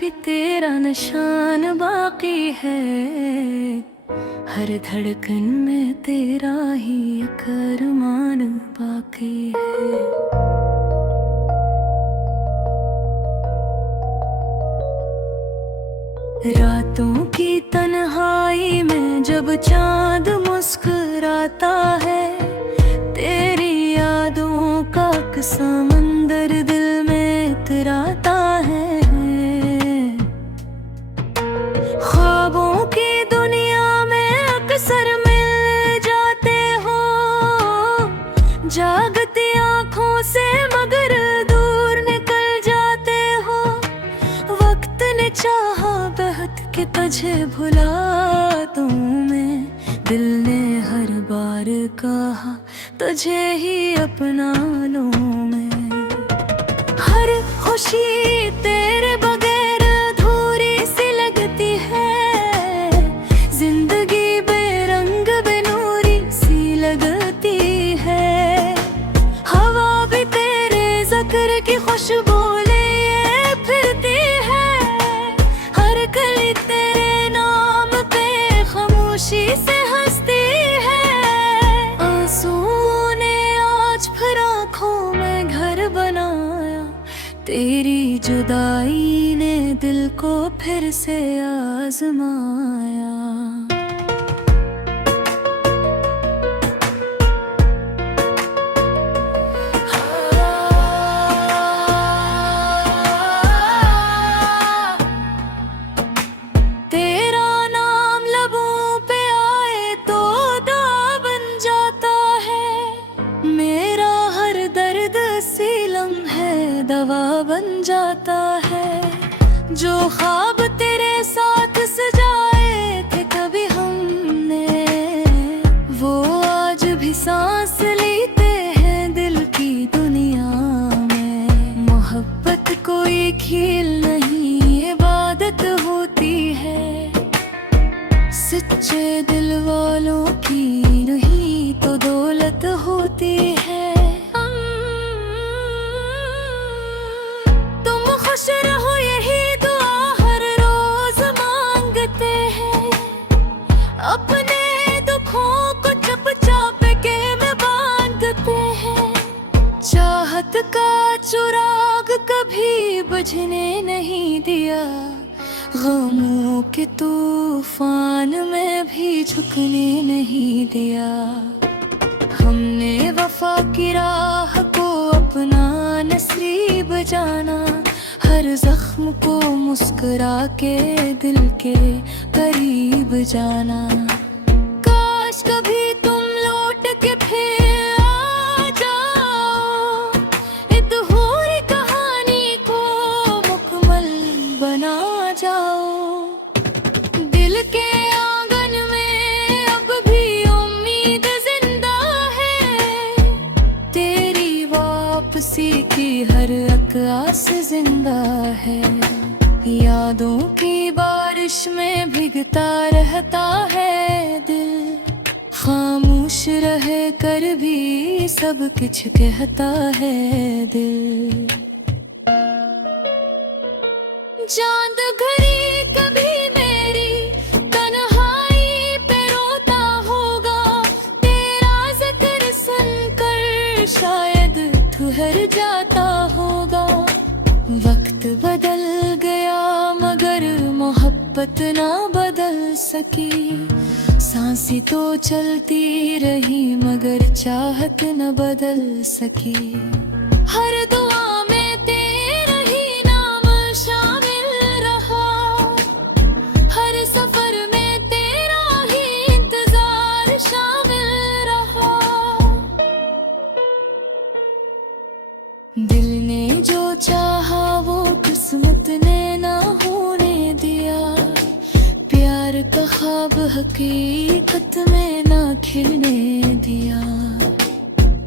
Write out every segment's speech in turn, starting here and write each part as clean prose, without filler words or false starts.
भी तेरा निशान बाकी है, हर धड़कन में तेरा ही एक अरमान बाकी है। रातों की तन्हाई में जब चांद मुस्कुराता है, तेरी यादों का एक समंदर दिल में इतराता है। ख्वाबों की दुनिया में अक्सर मिल जाते हो, जागती आंखों से मगर दूर निकल जाते हो। वक्त ने चाहा बहुत कि तुझे भुला दूं मैं, दिल ने हर बार कहा तुझे ही अपना लूं मैं। हर खुशी तेरे बगैर अधूरी सी लगती है, जिंदगी बेरंग बेनूरी सी लगती है। हवा भी तेरे ज़िक्र की खुशबू लिए फिरती है, हर गली तेरे नाम पे खामोशी से हंसती है। आंसुओं ने आज फिर आँखों में घर बनाया, तेरी जुदाई ने दिल को फिर से आजमाया। तेरा नाम लबों पे आए तो दवा बन जाता है, मेरा हर दर्द सी लम्हे दवा बन जाता है। जो ख्वाब तेरे साथ सजाए थे कभी हमने, वो आज भी सांस लेते हैं दिल की दुनिया में। मोहब्बत कोई खेल नहीं इबादत होती है, सच्चे दिल वालों की नहीं तो दौलत होती है। तुम खुश रहो यही दुआ हर रोज मांगते हैं, अपने दुखों को चुपचाप के में बांधते हैं। चाहत का चिराग कभी बुझने नहीं दिया, गमों के तूफान में भी झुकने नहीं दिया। हमने वफा की राह को अपना नसीब जाना, हर जख्म को मुस्कुरा के दिल के करीब जाना। काश कभी तुम लौट के फिर आ जाओ, अधूरी कहानी को मुकम्मल बना जाओ। दिल के आंगन में अब भी उम्मीद जिंदा है, तेरी वापसी की हर एक आस जिंदा है। यादों की बारिश में भीगता रहता है दिल, खामोश रह कर भी सब कुछ कहता है दिल। चांद घड़ी कभी मेरी तन्हाई पे रोता होगा, तेरा जिक्र सुनकर शायद ठुहर जाता होगा। वक्त बदल गया मगर मोहब्बत ना बदल सकी, सांसें तो चलती रही मगर चाहत न बदल सकी। हर दुआ में तेरा ही नाम शामिल रहा, हर सफर में तेरा ही इंतजार शामिल रहा। दिल ने जो चाहा वो किस्मत ने ना होने दिया, प्यार का ख्वाब हकीकत में ना खिलने दिया।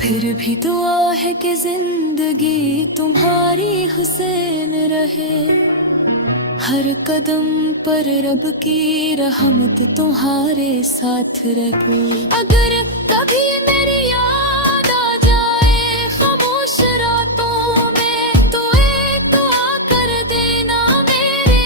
फिर भी दुआ है कि जिंदगी तुम्हारी हुसैन रहे, हर कदम पर रब की रहमत तुम्हारे साथ रहे। अगर कभी मेरी याद आ जाए खामोश रातों में, तो एक दुआ कर देना मेरे